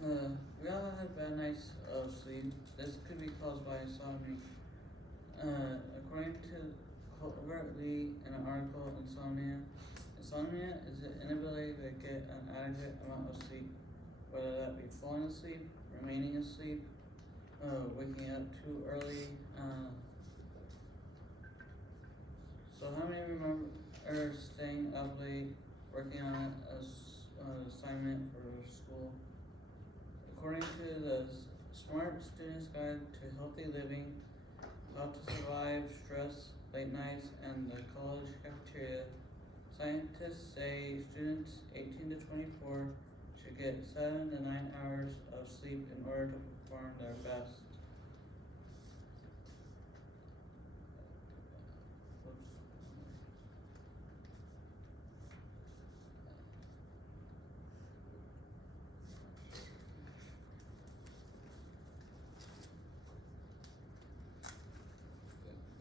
We all have bad nights of sleep. This could be caused by insomnia. According to covertly in an article, insomnia is the inability to get an adequate amount of sleep, whether that be falling asleep, remaining asleep, waking up too early. So how many remember staying up late, working on an assignment for school? According to the Smart Student's Guide to Healthy Living, How to Survive Stress, Late Nights, and the College Cafeteria, scientists say students 18 to 24 should get 7 to 9 hours of sleep in order to perform their best.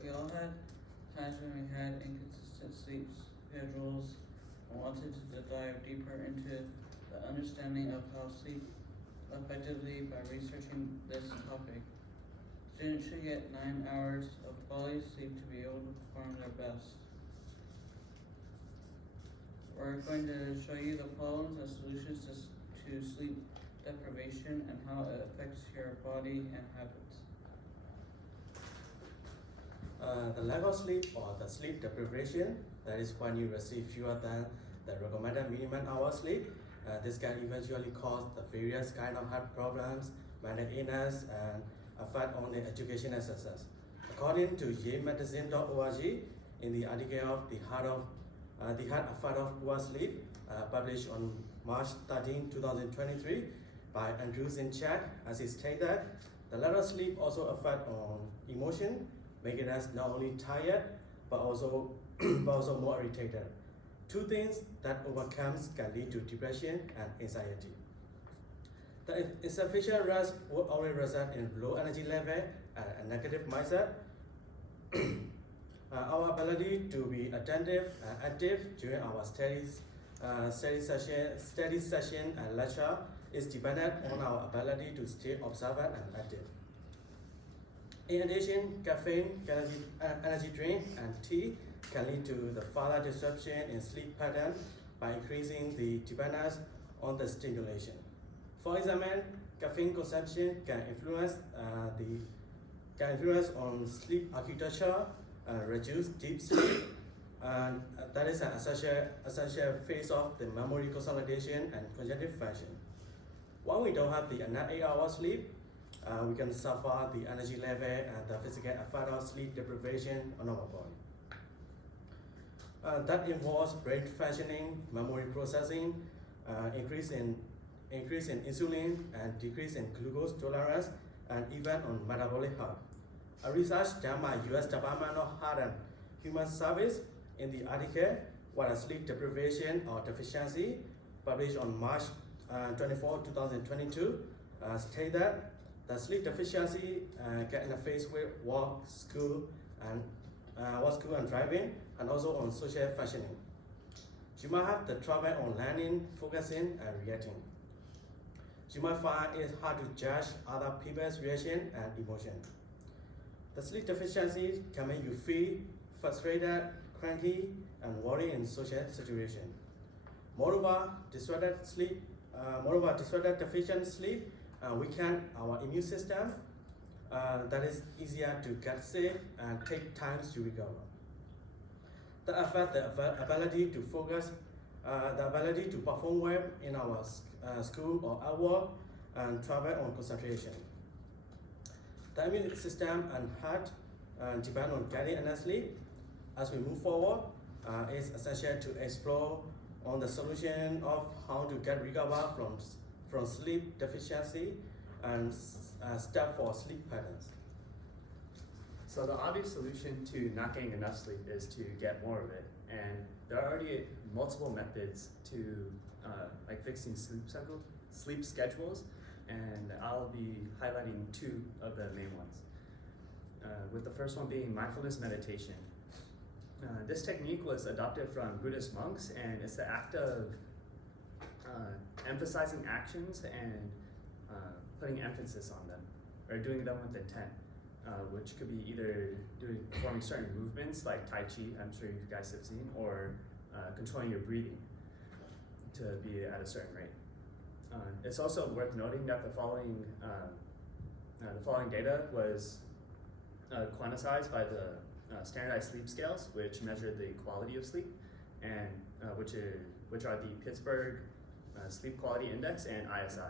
We all had times when we had inconsistent sleep schedules and wanted to dive deeper into the understanding of how sleep effectively by researching this topic. Students should get 9 hours of quality sleep to be able to perform their best. We're going to show you the problems and solutions to sleep deprivation and how it affects your body and habits. The lack of sleep or the sleep deprivation, that is when you receive fewer than the recommended minimum hour sleep. This can eventually cause the various kind of heart problems, mental illness, and affect on the educational success. According to YaleMedicine.org, in the article of the heart effect of poor sleep, published on March 13, 2023, by Andrew Zinchak, as he stated, the lack of sleep also affect on emotion, making us not only tired but also more irritated. Two things that overcomes can lead to depression and anxiety. The insufficient rest will always result in low energy level and a negative mindset. Our ability to be attentive and active during our study session and lecture is dependent on our ability to stay observant and active. In addition, caffeine, energy drink, and tea can lead to the further disruption in sleep pattern by increasing the dependence on the stimulation. For example, caffeine consumption can influence on sleep architecture, reduce deep sleep, and that is an essential phase of the memory consolidation and cognitive function. When we don't have the enough 8 hours sleep, we can suffer the energy level and the physical effect of sleep deprivation on our body. That involves brain functioning, memory processing, increase in insulin, and decrease in glucose tolerance, and even on metabolic health. A research done by U.S. Department of Health and Human Service in the article "What is Sleep Deprivation or Deficiency," published on March 24, 2022, stated that the sleep deficiency can interface with work, school, and driving, and also on social functioning. You might have the trouble on learning, focusing, and reacting. You might find it hard to judge other people's reaction and emotion. The sleep deficiency can make you feel frustrated, cranky, and worried in social situations. Moreover, disrupted deficient sleep weaken our immune system. That is easier to get sick and take time to recover. That affect the ability to focus, the ability to perform well in our school or at work, and travel on concentration. The immune system and heart depend on getting enough sleep. As we move forward, it's essential to explore on the solution of how to get recover from sleep deficiency and step for sleep patterns. So the obvious solution to not getting enough sleep is to get more of it, and there are already multiple methods to like fixing sleep schedules, and I'll be highlighting two of the main ones. With the first one being mindfulness meditation. This technique was adopted from Buddhist monks, and it's the act of emphasizing actions and putting emphasis on them, or doing them with intent, which could be either performing certain movements like Tai Chi, I'm sure you guys have seen, or controlling your breathing to be at a certain rate. It's also worth noting that the following data was quantized by the standardized sleep scales, which measure the quality of sleep, and which are the Pittsburgh Sleep Quality Index and ISI.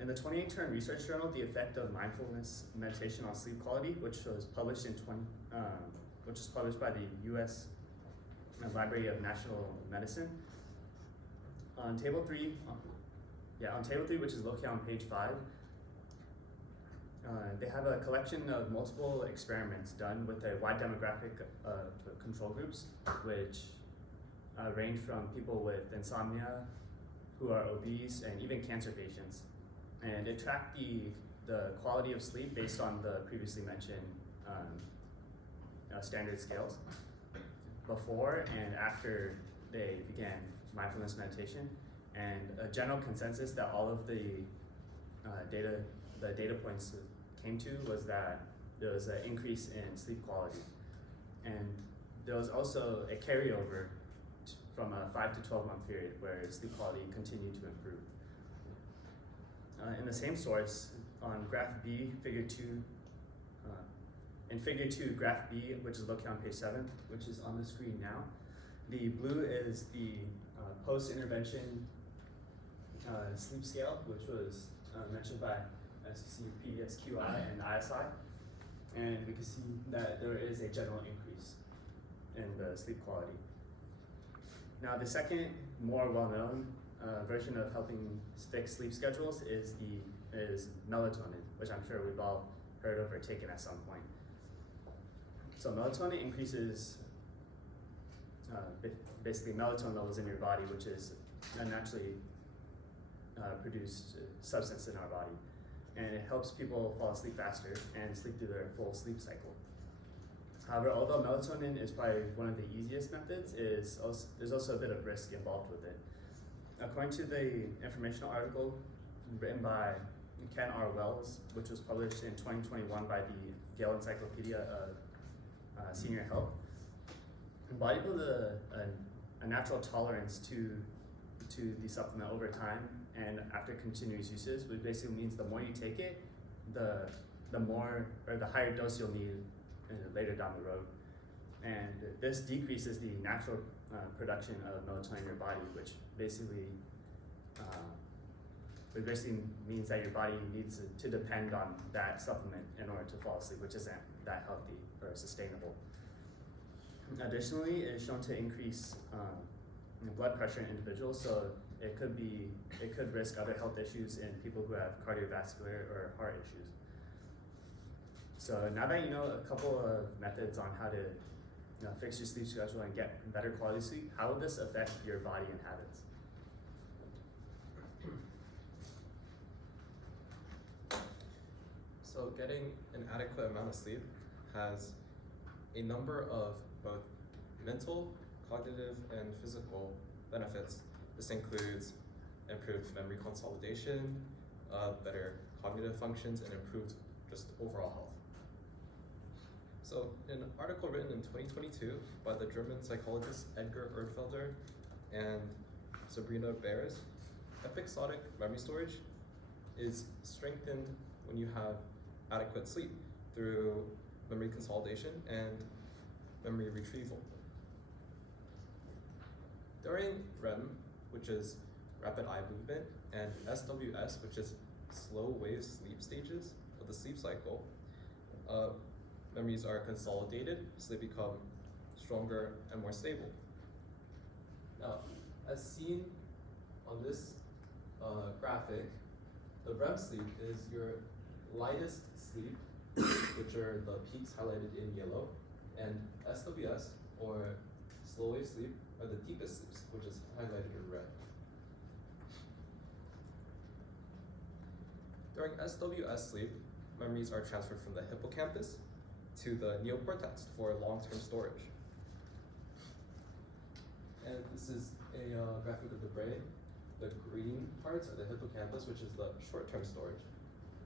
In the 2018 research journal, The Effect of Mindfulness Meditation on Sleep Quality, which was published by the U.S. Library of National Medicine, on table 3, which is located on page 5, they have a collection of multiple experiments done with a wide demographic of control groups, which range from people with insomnia, who are obese, and even cancer patients. And it tracked the quality of sleep based on the previously mentioned standard scales before and after they began mindfulness meditation, and a general consensus that all of the data points came to was that there was an increase in sleep quality, and there was also a carryover from a 5 to 12 month period where sleep quality continued to improve. In the same source, on graph B, figure 2, in figure 2, graph B, which is located on page 7, which is on the screen now, the blue is the post-intervention sleep scale, which was mentioned by SCP, SQI, and ISI, and we can see that there is a general increase in the sleep quality. Now, the second, more well-known version of helping fix sleep schedules is melatonin, which I'm sure we've all heard of or taken at some point. So melatonin increases basically melatonin levels in your body, which is a naturally produced substance in our body, and it helps people fall asleep faster and sleep through their full sleep cycle. However, although melatonin is probably one of the easiest methods, there's also a bit of risk involved with it. According to the informational article written by Ken R. Wells, which was published in 2021 by the Gale Encyclopedia of Senior Health, bodies build a natural tolerance to the supplement over time and after continuous usage, which basically means the more you take it, the more or the higher dose you'll need later down the road. And this decreases the natural production of melatonin in your body, which basically means that your body needs to depend on that supplement in order to fall asleep, which isn't that healthy or sustainable. Additionally, it's shown to increase blood pressure in individuals, so it could risk other health issues in people who have cardiovascular or heart issues. So now that you know a couple of methods on how to fix your sleep schedule and get better quality sleep, how will this affect your body and habits? So getting an adequate amount of sleep has a number of both mental, cognitive, and physical benefits. This includes improved memory consolidation, better cognitive functions, and improved just overall health. So in an article written in 2022 by the German psychologists Edgar Erdfelder and Sabrina Beres, episodic memory storage is strengthened when you have adequate sleep through memory consolidation and memory retrieval. During REM, which is rapid eye movement, and SWS, which is slow wave sleep stages of the sleep cycle, memories are consolidated, so they become stronger and more stable. Now, as seen on this graphic, the REM sleep is your lightest sleep, which are the peaks highlighted in yellow, and SWS, or slow wave sleep, are the deepest sleeps, which is highlighted in red. During SWS sleep, memories are transferred from the hippocampus to the neocortex for long-term storage. And this is a graphic of the brain. the green parts are the hippocampus, which is the short-term storage,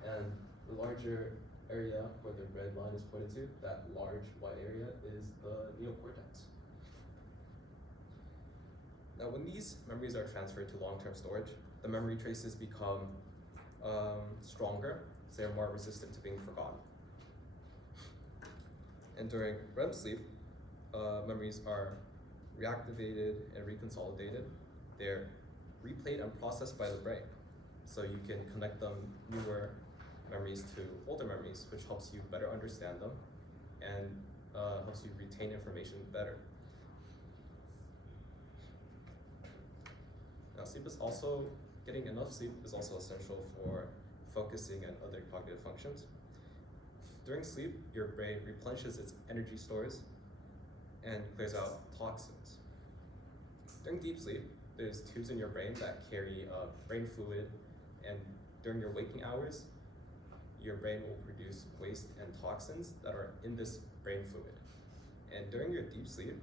and the larger area where the red line is pointed to, that large white area, is the neocortex. Now, when these memories are transferred to long-term storage, the memory traces become stronger, so they're more resistant to being forgotten. And during REM sleep, memories are reactivated and reconsolidated. They're replayed and processed by the brain, so you can connect them newer memories to older memories, which helps you better understand them and helps you retain information better. Now, getting enough sleep is also essential for focusing and other cognitive functions. During sleep, your brain replenishes its energy stores and clears out toxins. During deep sleep, there's tubes in your brain that carry brain fluid, and during your waking hours, your brain will produce waste and toxins that are in this brain fluid. And during your deep sleep,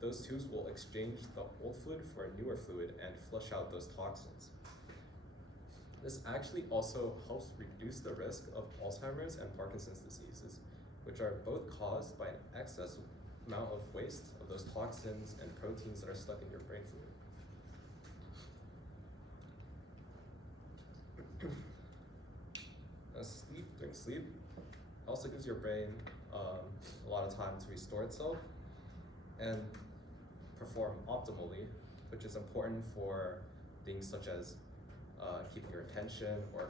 those tubes will exchange the old fluid for a newer fluid and flush out those toxins. This actually also helps reduce the risk of Alzheimer's and Parkinson's diseases, which are both caused by an excess amount of waste of those toxins and proteins that are stuck in your brain fluid. During sleep also gives your brain a lot of time to restore itself and perform optimally, which is important for things such as keeping your attention or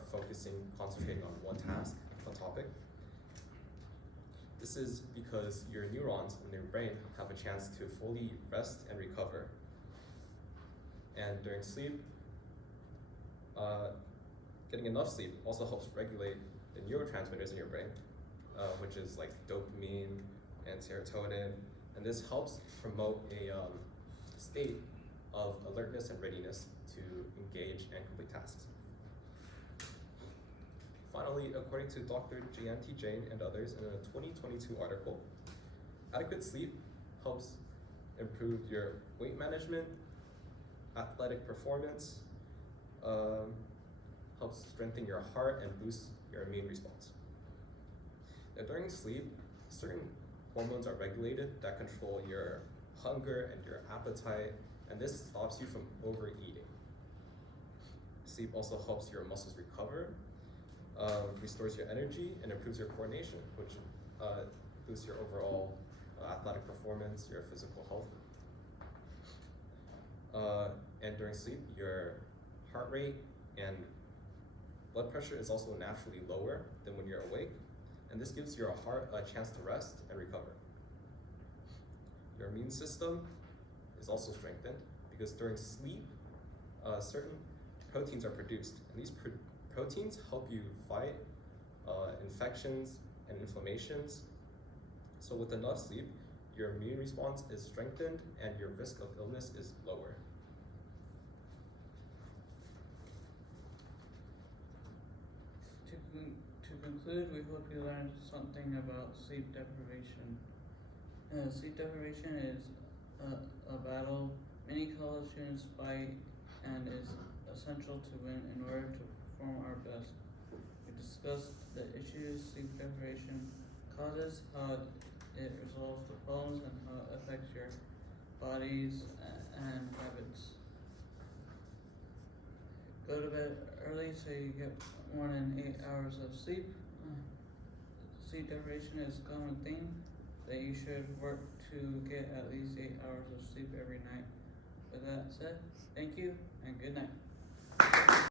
concentrating on one task, one topic. This is because your neurons in your brain have a chance to fully rest and recover. And during sleep, getting enough sleep also helps regulate the neurotransmitters in your brain, which is like dopamine and serotonin, and this helps promote a state of alertness and readiness to engage and complete tasks. Finally, according to Dr. Jayanti Jain and others in a 2022 article, adequate sleep helps improve your weight management, athletic performance, helps strengthen your heart and boost your immune response. Now, during sleep, certain hormones are regulated that control your hunger and your appetite, and this stops you from overeating. Sleep also helps your muscles recover, restores your energy, and improves your coordination, which boosts your overall athletic performance, your physical health. And during sleep, your heart rate and blood pressure is also naturally lower than when you're awake, and this gives your heart a chance to rest and recover. Your immune system is also strengthened because during sleep, certain proteins are produced, and these proteins help you fight infections and inflammations. So with enough sleep, your immune response is strengthened and your risk of illness is lower. To conclude, we hope you learned something about sleep deprivation. Sleep deprivation is a battle many college students fight and is essential to win in order to perform our best. We discussed the issues sleep deprivation causes, how it resolves the problems, and how it affects your bodies and habits. Go to bed early so you get more than 8 hours of sleep. Sleep deprivation is a common thing that you should work to get at least 8 hours of sleep every night. With that said, thank you and good night.